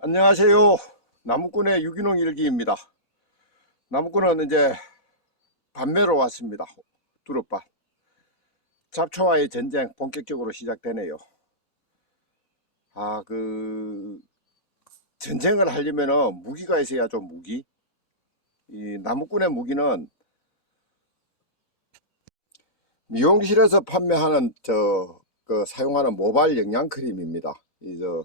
안녕하세요. 나무꾼의 유기농 일기입니다. 나무꾼은 이제 밤매로 왔습니다. 두릅밭. 잡초와의 전쟁 본격적으로 시작되네요. 아, 그, 전쟁을 하려면은 무기가 있어야죠, 무기. 이 나무꾼의 무기는 미용실에서 판매하는 저, 그 사용하는 모발 영양 크림입니다. 이 저,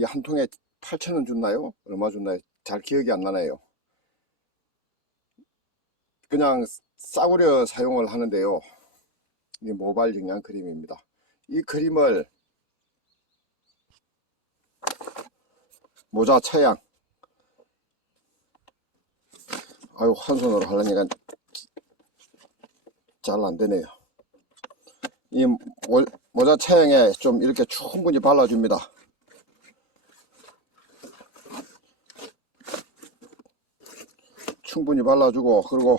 이 한 통에 8,000원 줬나요? 얼마 줬나요? 잘 기억이 안 나네요. 그냥 싸구려 사용을 하는데요. 이 모발 영양 크림입니다. 이 크림을 모자 차양 아유 한 손으로 하려니까 잘 안 되네요. 이 모, 모자 차양에 좀 이렇게 충분히 발라줍니다. 충분히 발라주고 그리고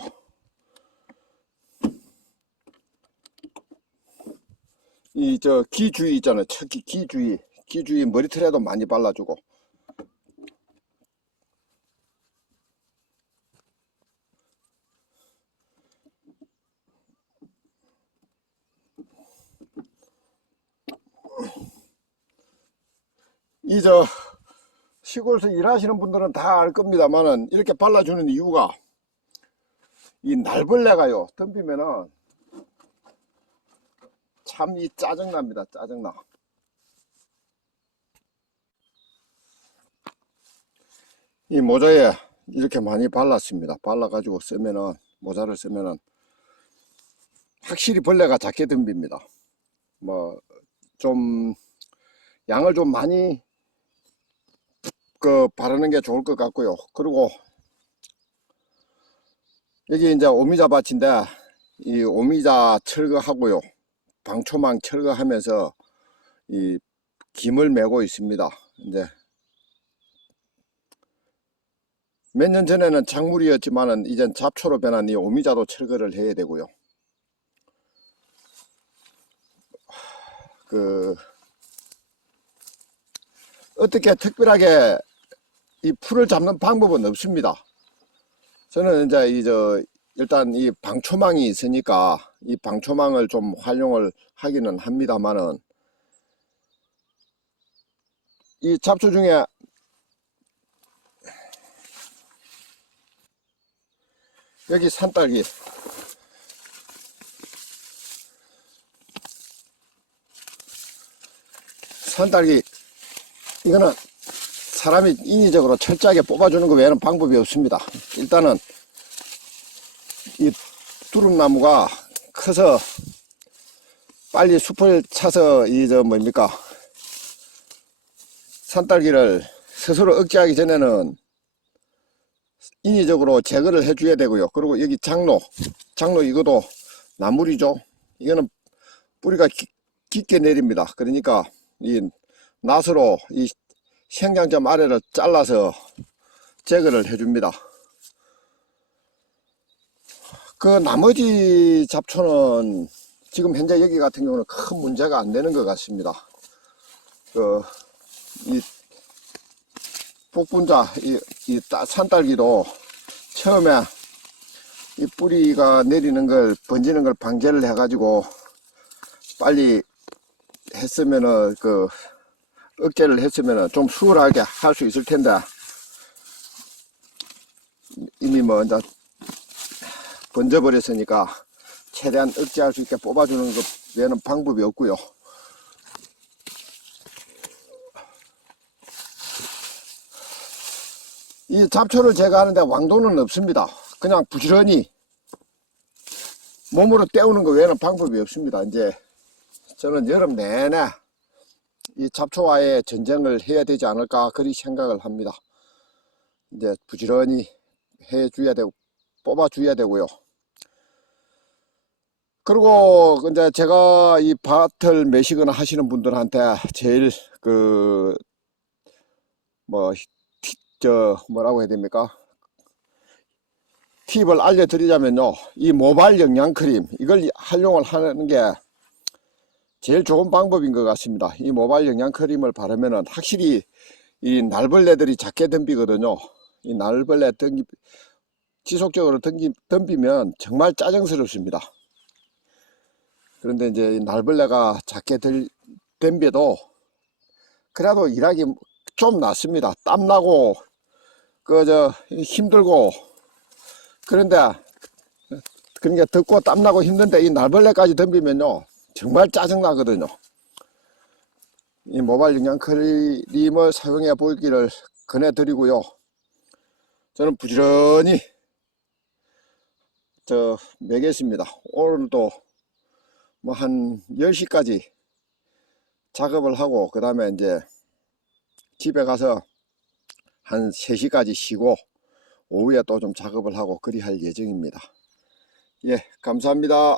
이 저 기 주위 있잖아요. 특히 기주위 기 주위 머리털에도 많이 발라주고. 이저 시골에서 일하시는 분들은 다 알 겁니다만은 이렇게 발라주는 이유가 이 날벌레가요 덤비면은 참 이 짜증납니다 짜증나. 이 모자에 이렇게 많이 발랐습니다. 발라 가지고 쓰면은 모자를 쓰면은 확실히 벌레가 작게 덤빕니다. 뭐 좀 양을 좀 많이 그 바르는 게 좋을 것 같고요. 그리고 여기 이제 오미자 밭인데 이 오미자 철거하고요. 방초망 철거하면서 이 김을 메고 있습니다. 이제 몇 년 전에는 작물이었지만은 이젠 잡초로 변한 이 오미자도 철거를 해야 되고요. 그 어떻게 특별하게 이 풀을 잡는 방법은 없습니다. 저는 이제 이 저 일단 이 방초망이 있으니까 이 방초망을 좀 활용을 하기는 합니다만은 이 잡초 중에 여기 산딸기 산딸기 이거는 사람이 인위적으로 철저하게 뽑아주는 것 외에는 방법이 없습니다. 일단은 이 두릅나무가 커서 빨리 숲을 차서 이 저 뭡니까 산딸기를 스스로 억제하기 전에는 인위적으로 제거를 해줘야 되고요. 그리고 여기 장로, 장로 이것도 나물이죠. 이거는 뿌리가 깊- 깊게 내립니다. 그러니까 이 낫으로 이 생장점 아래를 잘라서 제거를 해줍니다. 그 나머지 잡초는 지금 현재 여기 같은 경우는 큰 문제가 안 되는 것 같습니다. 그, 이, 복분자, 이, 이 따- 산딸기도 처음에 이 뿌리가 내리는 걸, 번지는 걸 방제를 해가지고 빨리 했으면은 그, 억제를 했으면 좀 수월하게 할 수 있을 텐데 이미 뭐 이제 번져버렸으니까 최대한 억제할 수 있게 뽑아주는 것 외에는 방법이 없고요. 이 잡초를 제거하는데 왕도는 없습니다. 그냥 부지런히 몸으로 때우는 것 외에는 방법이 없습니다. 이제 저는 여름 내내 이 잡초와의 전쟁을 해야 되지 않을까 그리 생각을 합니다. 이제 부지런히 해줘야 되고 뽑아줘야 되고요. 그리고 이제 제가 이 밭을 매시거나 하시는 분들한테 제일 그 뭐 저 뭐라고 해야 됩니까? 팁을 알려드리자면요, 이 모발 영양 크림 이걸 활용을 하는 게 제일 좋은 방법인 것 같습니다. 이 모발 영양 크림을 바르면은 확실히 이 날벌레들이 작게 덤비거든요. 이 날벌레 덤비, 지속적으로 덤비, 덤비면 정말 짜증스럽습니다. 그런데 이제 이 날벌레가 작게 들, 덤벼도 그래도 일하기 좀 낫습니다. 땀나고, 그, 저, 힘들고, 그런데, 그러니까 덥고 땀나고 힘든데 이 날벌레까지 덤비면요, 정말 짜증나거든요. 이 모발 영양 크림을 사용해 보기를 권해드리고요. 저는 부지런히 저 매겠습니다. 오늘도 뭐 한 10시까지 작업을 하고 그 다음에 이제 집에 가서 한 3시까지 쉬고 오후에 또 좀 작업을 하고 그리 할 예정입니다. 예, 감사합니다.